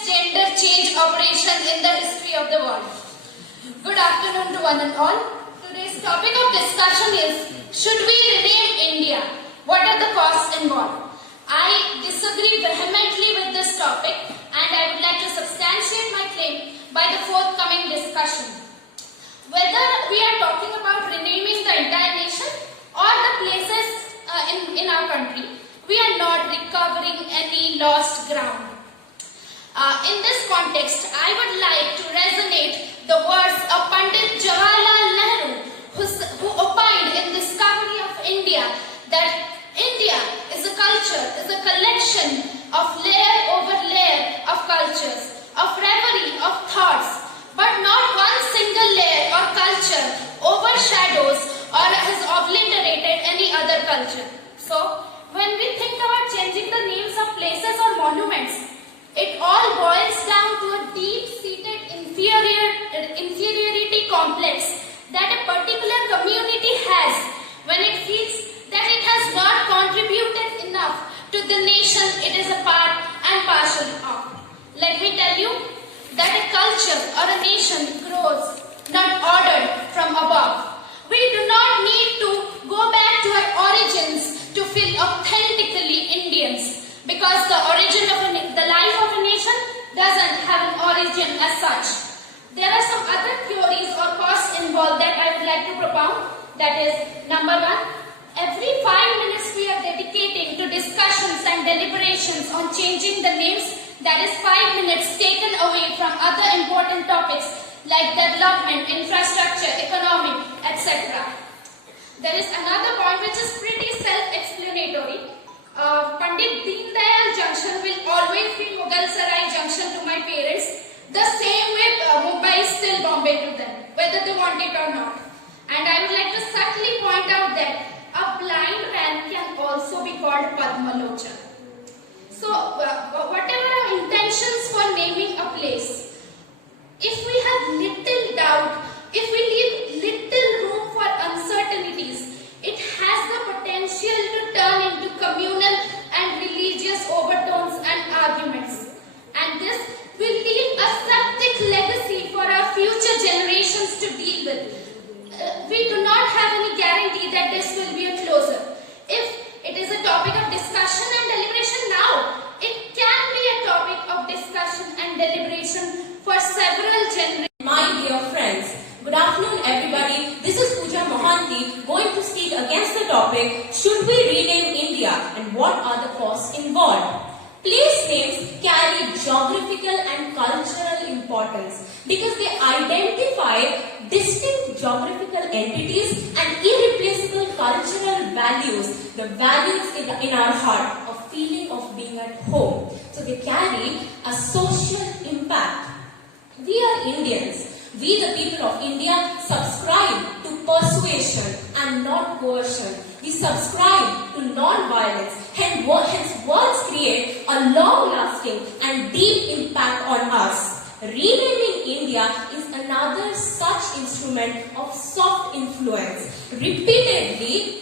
Gender change operation in the history of the world. Good afternoon to one and all. Today's topic of discussion is, should we rename India? What are the costs involved? I disagree vehemently with this topic and I would like to substantiate my claim by the forthcoming discussion. Whether we are talking about renaming the entire nation or the places in our country, we are not recovering any lost ground. In this context, I would like to resonate the words of Pandit Jawaharlal Nehru, who opined in Discovery of India that India is a culture, is a collection of layer over layer of cultures, of reverie, of thoughts, but not one single layer or culture overshadows or has obliterated any other culture. So, when we think about changing the names of places or monuments, it all boils down to a deep-seated inferiority complex that a particular community has when it feels that it has not contributed enough to the nation it is a part and parcel of. Let me tell you that a culture or a nation grows, not ordered from above. We do not need to go back to our origins to feel authentically Indians, because the origin of the life of a nation doesn't have an origin as such. There are some other theories or costs involved that I would like to propound. That is, number one, every 5 minutes we are dedicating to discussions and deliberations on changing the names. That is 5 minutes taken away from other important topics like development, infrastructure, economy, etc. There is another point which is pretty self-explanatory. Pandit Deen Dayal Junction will always be Mughal Sarai Junction to my parents, the same way Mumbai is still Bombay to them, whether they want it or not. And I would like to subtly point out that a blind man can also be called Padmalochan. So, whatever our intentions for naming a place, if we have little doubt, if we leave little room for uncertainties, it has the potential to turn into communal and religious overtones and arguments. And this will leave a septic legacy for our future generations to deal with. We do not have any guarantee that this will be a closure. If it is a topic of discussion and deliberation now, it can be a topic of discussion and deliberation for several generations. My dear friends, good afternoon everybody. This is Pooja Mohanty going to speak against the topic, should we rename India and what are the costs involved? Place names carry geographical and cultural importance because they identify distinct geographical entities and irreplaceable cultural values, the values in our heart, a feeling of being at home. So they carry a social impact. We are Indians. We, the people of India, subscribe to persuasion and not coercion. We subscribe to non-violence. Hence, words create a long-lasting and deep impact on us. Renaming India is another such instrument of soft influence. Repeatedly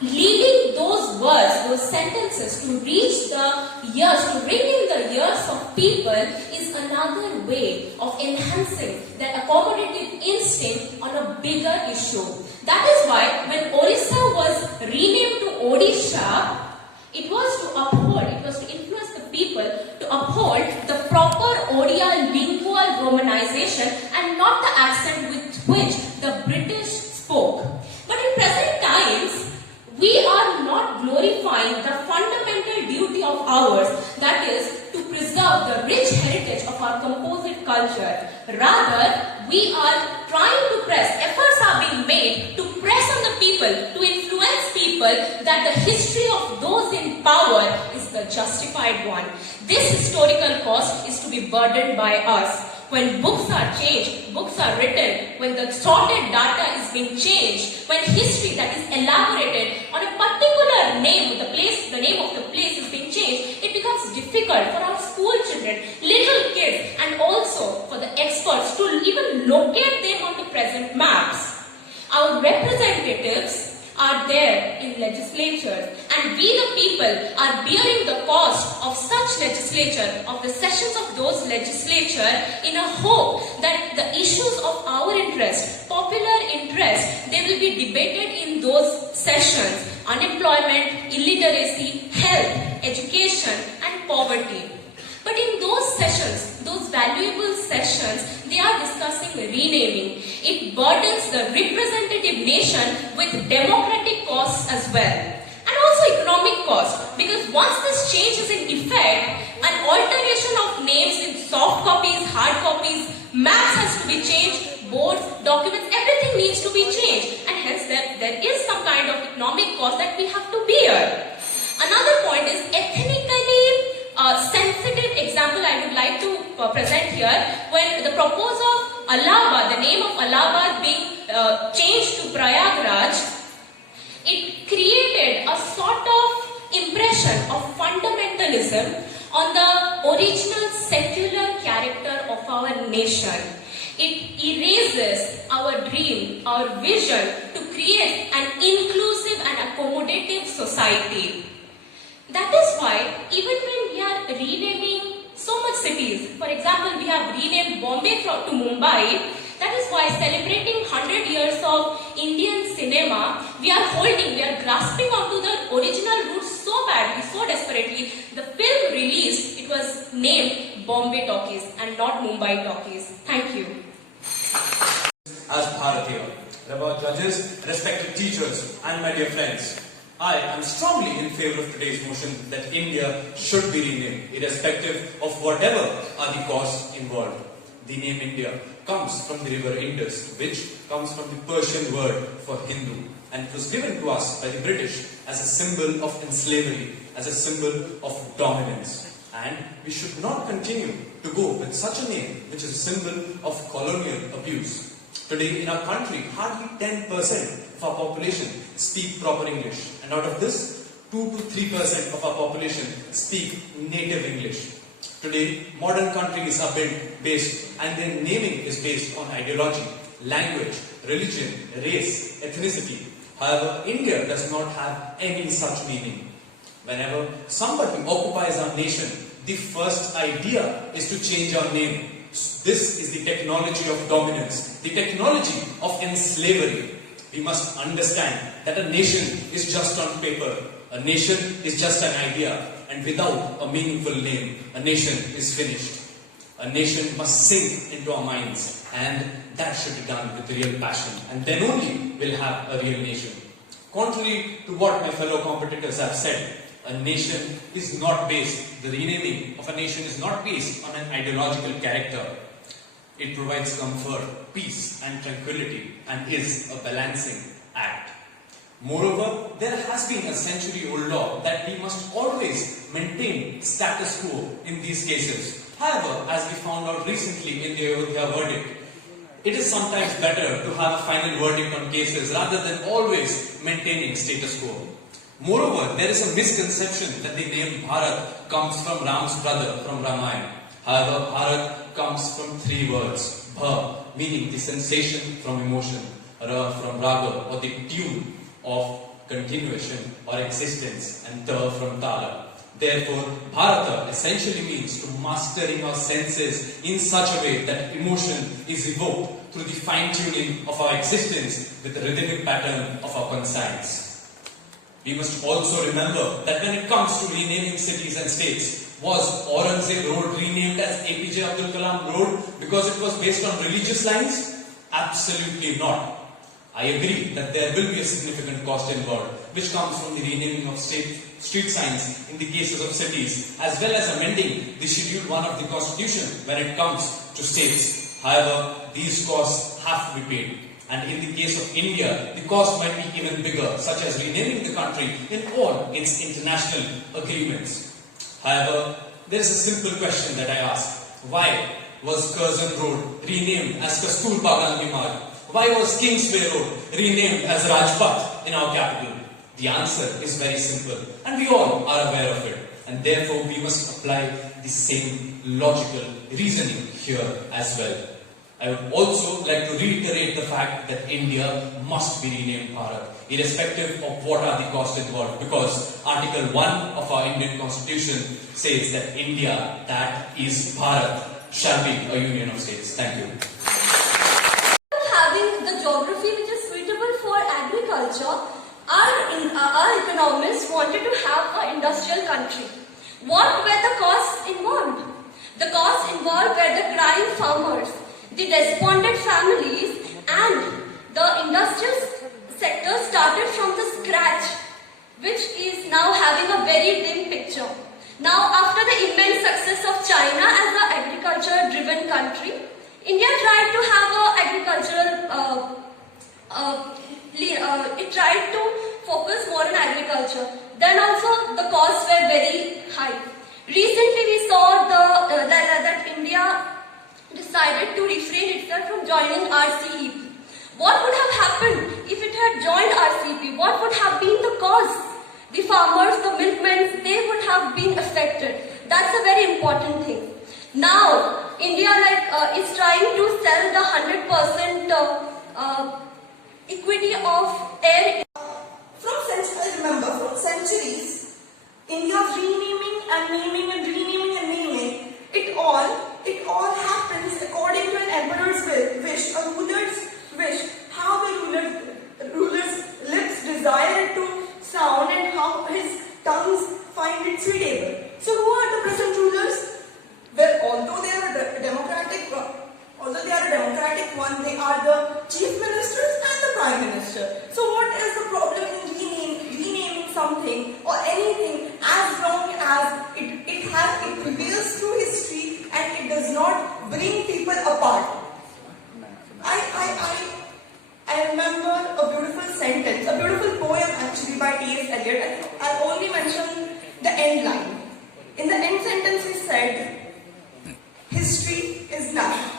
leading those words, those sentences to reach the ears, to ring in the ears of people is another way of enhancing their accommodative instinct on a bigger issue. That is why when Orissa was renamed to Odisha, it was to influence the people to uphold the proper Odia lingual romanization and not the accent with which the British spoke. But in present times, we are not glorifying the fundamental duty of ours, that is, to preserve the rich heritage of our composite culture. Rather, we are trying to efforts are being made to press on the people, to influence people that the history of those in power is the justified one. This historical cost is to be burdened by us. When books are changed, books are written, when the sorted data is being changed, when history that is elaborated on a particular name, the name of the place is being changed, it becomes difficult for our school children, little kids, and also for the experts to even locate them on the present maps. Our representatives are there in legislatures, and we the people people are bearing the cost of such legislature, of the sessions of those legislature, in a hope that the issues of our interest, popular interest, they will be debated in those sessions. Unemployment, illiteracy, health, education and poverty. But in those sessions, those valuable sessions, they are discussing renaming. It burdens the representative nation with democratic costs as well. And also economic costs, because once this change is in effect, an alteration of names in soft copies, hard copies, maps has to be changed, boards, documents, everything needs to be changed. And hence there is some kind of economic cost that we have to bear. Another point is ethnically sensitive example I would like to present here. When the proposal of Allahabad, the name of Allahabad being changed to Prayagraj, it created a sort of impression of fundamentalism on the original secular character of our nation. It erases our dream, our vision to create an inclusive and accommodative society. That is why even when we are renaming so much cities, for example, we have renamed Bombay to Mumbai, that is why celebrating 100 years of Indian cinema, we are grasping onto the original roots so badly, so desperately. The film released, it was named Bombay Talkies and not Mumbai Talkies. Thank you. As Bharatiya, Revered judges, respected teachers and my dear friends, I am strongly in favor of today's motion that India should be renamed, irrespective of whatever are the costs involved. The name India comes from the river Indus, which comes from the Persian word for Hindu, and it was given to us by the British as a symbol of enslavery, as a symbol of dominance. And we should not continue to go with such a name, which is a symbol of colonial abuse. Today in our country, hardly 10% of our population speak proper English, and out of this, 2 to 3% of our population speak native English. Today, modern countries are built based, and their naming is based on ideology, language, religion, race, ethnicity. However, India does not have any such meaning. Whenever somebody occupies our nation, the first idea is to change our name. This is the technology of dominance, the technology of enslavery. We must understand that a nation is just on paper. A nation is just an idea, and without a meaningful name, a nation is finished. A nation must sink into our minds, and that should be done with real passion, and then only we'll have a real nation. Contrary to what my fellow competitors have said, a nation is not based, the renaming of a nation is not based on an ideological character. It provides comfort, peace and tranquility, and is a balancing act. Moreover, there has been a century-old law that we must always maintain status quo in these cases. However, as we found out recently in the Ayodhya verdict, it is sometimes better to have a final verdict on cases rather than always maintaining status quo. Moreover, there is a misconception that the name Bharat comes from Ram's brother from Ramayana. However, Bharat comes from 3 words. Bha, meaning the sensation from emotion. Ra from raga, or the tune of continuation or existence, and Ta from tala. Therefore, Bharata essentially means to mastering our senses in such a way that emotion is evoked through the fine-tuning of our existence with the rhythmic pattern of our conscience. We must also remember that when it comes to renaming cities and states, was Aurangzeb Road renamed as APJ Abdul Kalam Road because it was based on religious lines? Absolutely not. I agree that there will be a significant cost involved, which comes from the renaming of street signs in the cases of cities, as well as amending the Schedule 1 of the Constitution when it comes to states. However, these costs have to be paid. And in the case of India, the cost might be even bigger, such as renaming the country in all its international agreements. However, there is a simple question that I ask. Why was Curzon Road renamed as Kasturba Gandhi Marg? Why was Kingsway Road renamed as Rajpath in our capital? The answer is very simple, and we all are aware of it. And therefore, we must apply the same logical reasoning here as well. I would also like to reiterate the fact that India must be renamed Bharat. irrespective of what are the costs involved, because Article 1 of our Indian Constitution says that India, that is Bharat, shall be a union of states. Thank you. Having the geography which is suitable for agriculture, our economists wanted to have an industrial country. What were the costs involved? The costs involved were the crying farmers, the despondent families, and the industrial sector started from the scratch, which is now having a very dim picture. Now, after the immense success of China as an agriculture-driven country, India tried to have an agricultural, it tried to focus more on agriculture. Then also the costs were very high. Recently we saw that India decided to refrain itself from joining RCEP. What would have happened if it had joined RCEP? What would have been the costs? The farmers, the milkmen, they would have been affected. That's a very important thing. Now, India is trying to sell the 100% equity of air. I remember from centuries, India's renaming and naming and renaming and naming, it all happens according to an emperor's wish, a ruler's wish, how the ruler's lips desire it to sound and how his tongues find it suitable. So who are the present rulers? Well, although they are a democratic one, they are the chief ministers and the prime minister. So what is the problem in renaming something or anything as long as it prevails through history and it does not bring people apart? I remember a beautiful sentence, a beautiful poem actually by T.S. Eliot. I'll only mention the end line. In the end sentence he said, history is nothing.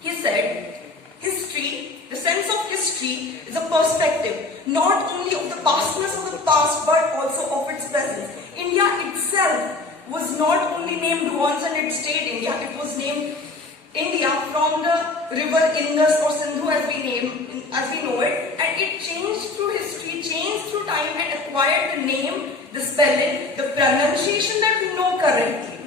He said, history, the sense of history is a perspective, not only of the vastness of the past, but also of its present. India itself was not only named once and it stayed India, it was named India from the river Indus or Sindhu as we know it, and it changed through history, changed through time and acquired the name, the spelling, the pronunciation that we know currently.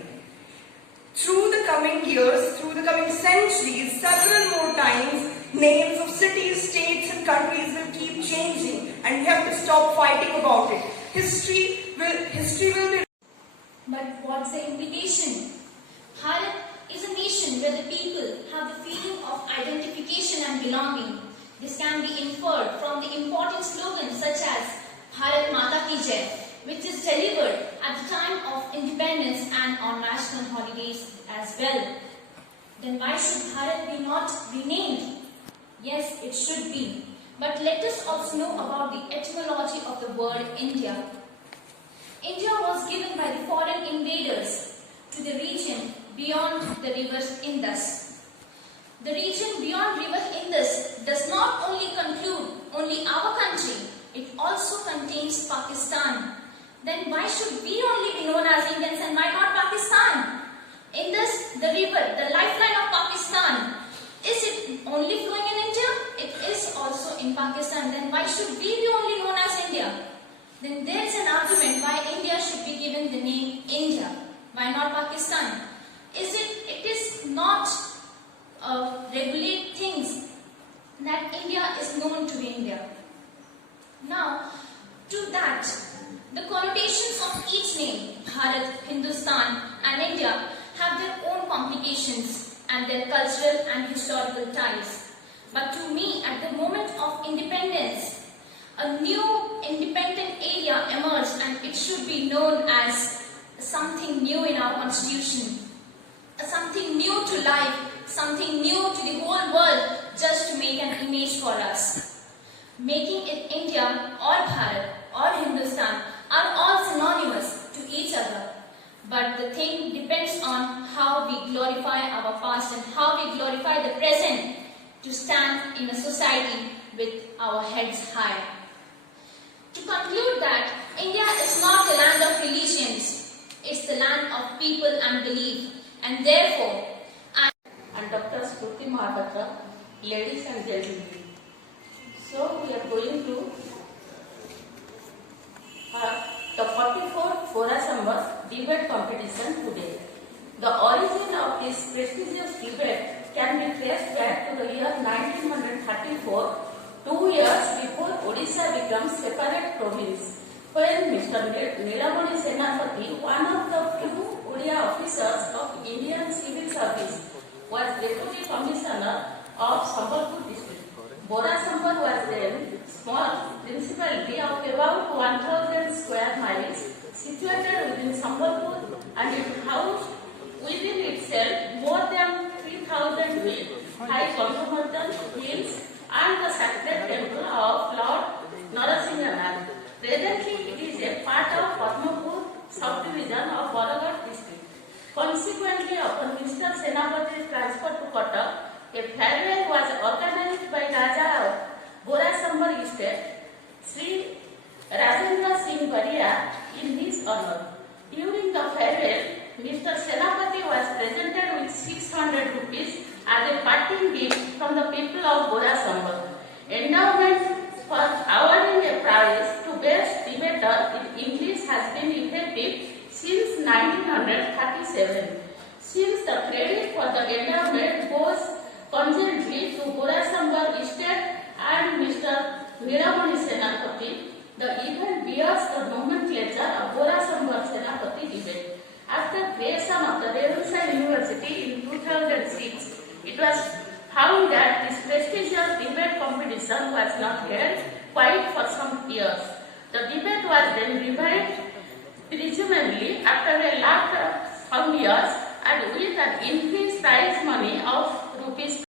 Through the coming years, through the coming centuries, several more times, names of cities, states and countries will keep changing and we have to stop fighting about it. History will be... But what's the implication? Bharat is a nation where the people have the feeling of identification and belonging. This can be inferred from the important slogans such as Bharat Mata Ki Jai, which is delivered at the time of independence and on national holidays as well. Then why should Bharat be not renamed? Yes, it should be. But let us also know about the etymology of the word India. India was given by the foreign invaders to the region beyond the river Indus. The region beyond river Indus does not only conclude only our country, it also contains Pakistan. Then why should we only be known as Indians and why not Pakistan? Indus, the river, the lifeline of Pakistan, is it only flowing in India? It is also in Pakistan. Then why should we be only known as India? Then there is an argument why India should be given the name India. Why not Pakistan? It is not regulate things that India is known to be India. Now, to that, the connotations of each name, Bharat, Hindustan and India, have their own complications and their cultural and historical ties. But to me, at the moment of independence, a new independent area emerged and it should be known as something new in our constitution. Something new to life, something new to the whole world, just to make an image for us. Making it India or Bharat or Hindustan are all synonymous to each other. But the thing depends on how we glorify our past and how we glorify the present to stand in a society with our heads high. To conclude that, India is not the land of religions, it's the land of people and belief. And therefore, and Dr. Spurti Mahapatra, ladies and gentlemen. So we are going to the 44th Borasambas debate competition today. The origin of this prestigious debate can be traced back to the year 1934, 2 years before Odisha became separate province, when Mr. Nilamani Senapati, one of the few Odia officers of Indian Civil Service, was Deputy Commissioner of Sambalpur district. Borasambal was then small municipality of about 1,000 square miles, situated within Sambalpur, and it housed within itself more than 3,000 with high Gandhamardan hills and the sacred temple of Lord Narasimhanath. Presently, it is a part of Padmapur subdivision of Baragarh district. Consequently, upon Mr. Senapati's transfer to Cuttack, a farewell was organized by Raja of Borasambar estate, Sri Ravenshaw Singh Baria, in his honor. During the farewell, Mr. Senapati was presented with 600 rupees as a parting gift from the people of Borasambar. Endowment for awarding a prize to best debater in English has been effective since 1937. Since the credit for the endowment goes conjointly to Borasambar estate and Mr. Nilamani Senapati, the event bears the nomenclature of Borasambar Senapati debate. After creation of the Ravenshaw University in 2006, it was found that this prestigious debate competition was not held quite for some years. The debate was then revived, presumably after a lapse of some years, and with an increased prize money of rupees